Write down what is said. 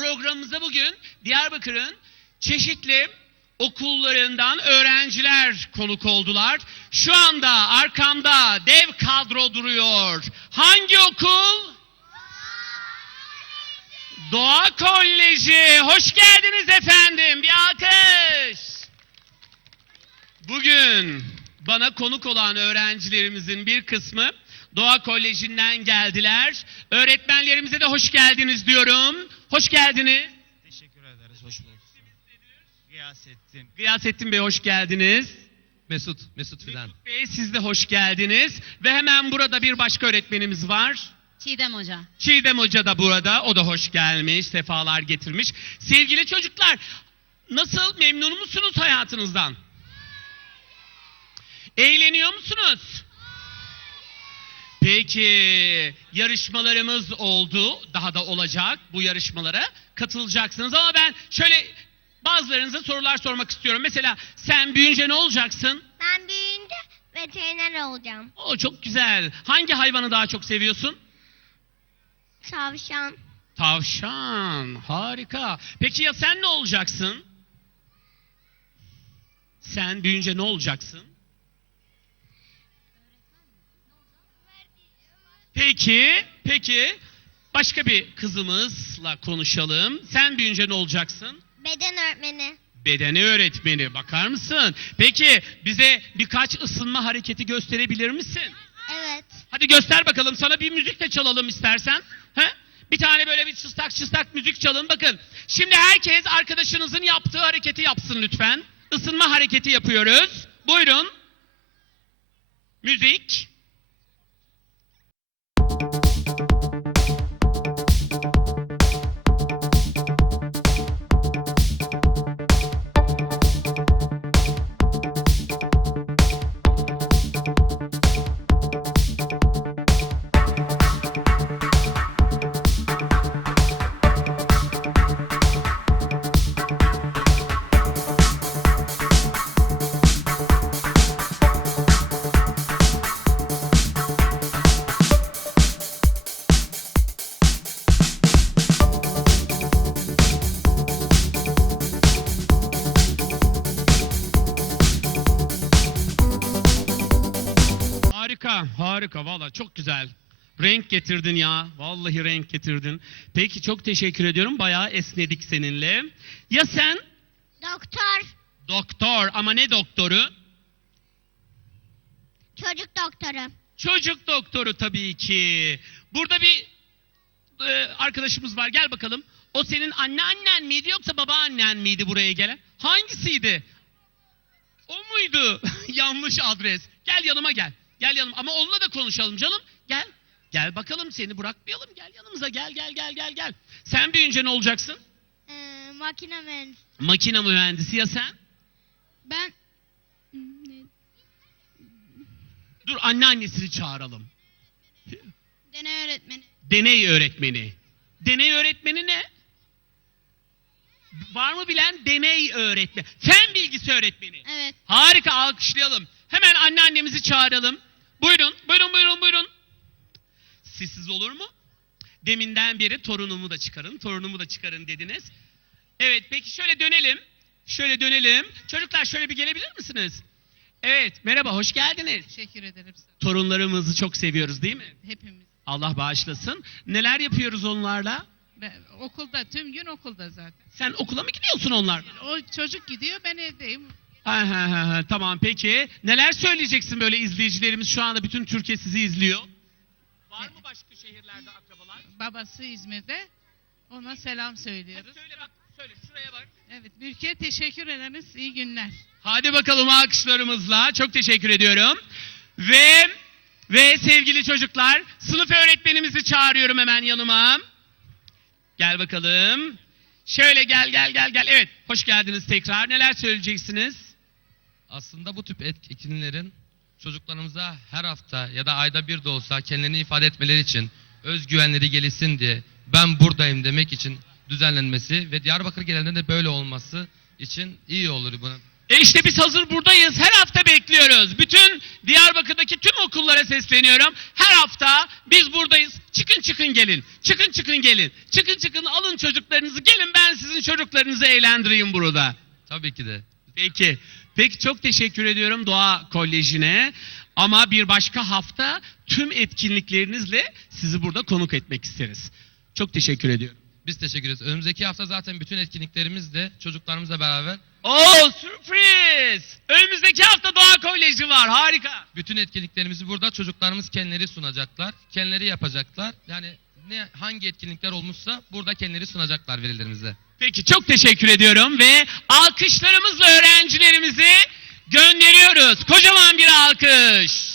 Programımıza bugün Diyarbakır'ın çeşitli okullarından öğrenciler konuk oldular. Şu anda arkamda dev kadro duruyor. Hangi okul? Doğa Koleji. Hoş geldiniz efendim. Bir alkış. Bugün bana konuk olan öğrencilerimizin bir kısmı Doğa Koleji'nden geldiler. Öğretmenlerimize de hoş geldiniz diyorum. Hoş geldiniz. Teşekkür ederiz. Hoş bulduk. Gıyasettin. Gıyasettin Bey hoş geldiniz. Mesut, Mesut filan. Mesut Bey siz de hoş geldiniz. Ve hemen burada bir başka öğretmenimiz var. Çiğdem Hoca. Çiğdem Hoca da burada. O da hoş gelmiş, sefalar getirmiş. Sevgili çocuklar, nasıl memnun musunuz hayatınızdan? Eğleniyor musunuz? Peki yarışmalarımız oldu, daha da olacak bu yarışmalara katılacaksınız ama ben şöyle bazılarınıza sorular sormak istiyorum. Mesela sen büyüyünce ne olacaksın? Ben büyüyünce veteriner olacağım. O çok güzel. Hangi hayvanı daha çok seviyorsun? Tavşan. Tavşan. Harika. Peki ya sen ne olacaksın? Sen büyüyünce ne olacaksın? Peki, peki. Başka bir kızımızla konuşalım. Sen büyüyünce ne olacaksın? Beden öğretmeni. Bedeni öğretmeni. Bakar mısın? Peki bize birkaç ısınma hareketi gösterebilir misin? Evet. Hadi göster bakalım. Sana bir müzik de çalalım istersen. He? Bir tane böyle bir çıstak çıstak müzik çalın. Bakın. Şimdi herkes arkadaşınızın yaptığı hareketi yapsın lütfen. Isınma hareketi yapıyoruz. Buyurun. Müzik. Harika. Valla çok güzel. Renk getirdin ya. Vallahi renk getirdin. Peki çok teşekkür ediyorum. Bayağı esnedik seninle. Ya sen? Doktor. Doktor ama ne doktoru? Çocuk doktoru. Çocuk doktoru tabii ki. Burada bir e, arkadaşımız var. Gel bakalım. O senin anneannen miydi yoksa babaannen miydi buraya gelen? Hangisiydi? O muydu? Yanlış adres. Gel yanıma gel. Gel yanıma. Ama onunla da konuşalım canım. Gel. Gel bakalım seni bırakmayalım. Gel yanımıza. Gel gel gel gel gel. Sen büyüyünce ne olacaksın? Ee, makine mühendisi. Makine mühendisi ya sen? Ben Dur anneannesini çağıralım. deney öğretmeni. Deney öğretmeni. Deney öğretmeni ne? Var mı bilen deney öğretmeni? Fen bilgisi öğretmeni. Evet. Harika alkışlayalım. Hemen anneannemizi çağıralım. Buyurun, buyurun, buyurun, buyurun. Sessiz olur mu? Deminden beri torunumu da çıkarın, torunumu da çıkarın dediniz. Evet, peki şöyle dönelim. Şöyle dönelim. Çocuklar şöyle bir gelebilir misiniz? Evet, merhaba, hoş geldiniz. Teşekkür ederim. Torunlarımızı çok seviyoruz değil mi? Hepimiz. Allah bağışlasın. Neler yapıyoruz onlarla? Ben, okulda, tüm gün okulda zaten. Sen okula mı gidiyorsun onlarla? O çocuk gidiyor, ben evdeyim. Ha, ha, ha, ha, tamam peki. Neler söyleyeceksin böyle izleyicilerimiz şu anda bütün Türkiye sizi izliyor? Var mı başka şehirlerde akrabalar? Babası İzmir'de. Ona selam söylüyoruz. Söyle bak, söyle şuraya bak. Evet, Ülkeye teşekkür ederiz. İyi günler. Hadi bakalım alkışlarımızla. Çok teşekkür ediyorum. Ve ve sevgili çocuklar, sınıf öğretmenimizi çağırıyorum hemen yanıma. Gel bakalım. Şöyle gel gel gel gel. Evet, hoş geldiniz tekrar. Neler söyleyeceksiniz? Aslında bu tip etkinliklerin çocuklarımıza her hafta ya da ayda bir de olsa kendilerini ifade etmeleri için özgüvenleri gelişsin diye ben buradayım demek için düzenlenmesi ve Diyarbakır genelinde de böyle olması için iyi olur bunu. E işte biz hazır buradayız. Her hafta bekliyoruz. Bütün Diyarbakır'daki tüm okullara sesleniyorum. Her hafta biz buradayız. Çıkın çıkın gelin. Çıkın çıkın gelin. Çıkın çıkın alın çocuklarınızı. Gelin ben sizin çocuklarınızı eğlendireyim burada. Tabii ki de. Peki. Peki çok teşekkür ediyorum Doğa Koleji'ne. Ama bir başka hafta tüm etkinliklerinizle sizi burada konuk etmek isteriz. Çok teşekkür ediyorum. Biz teşekkür ederiz. Önümüzdeki hafta zaten bütün etkinliklerimiz de çocuklarımızla beraber Oo sürpriz! Önümüzdeki hafta Doğa Koleji var. Harika. bütün etkinliklerimizi burada çocuklarımız kendileri sunacaklar. Kendileri yapacaklar. Yani ne hangi etkinlikler olmuşsa burada kendileri sunacaklar verilerimize. Peki çok teşekkür ediyorum ve alkışlarımızla öğrencilerimizi gönderiyoruz. Kocaman bir alkış.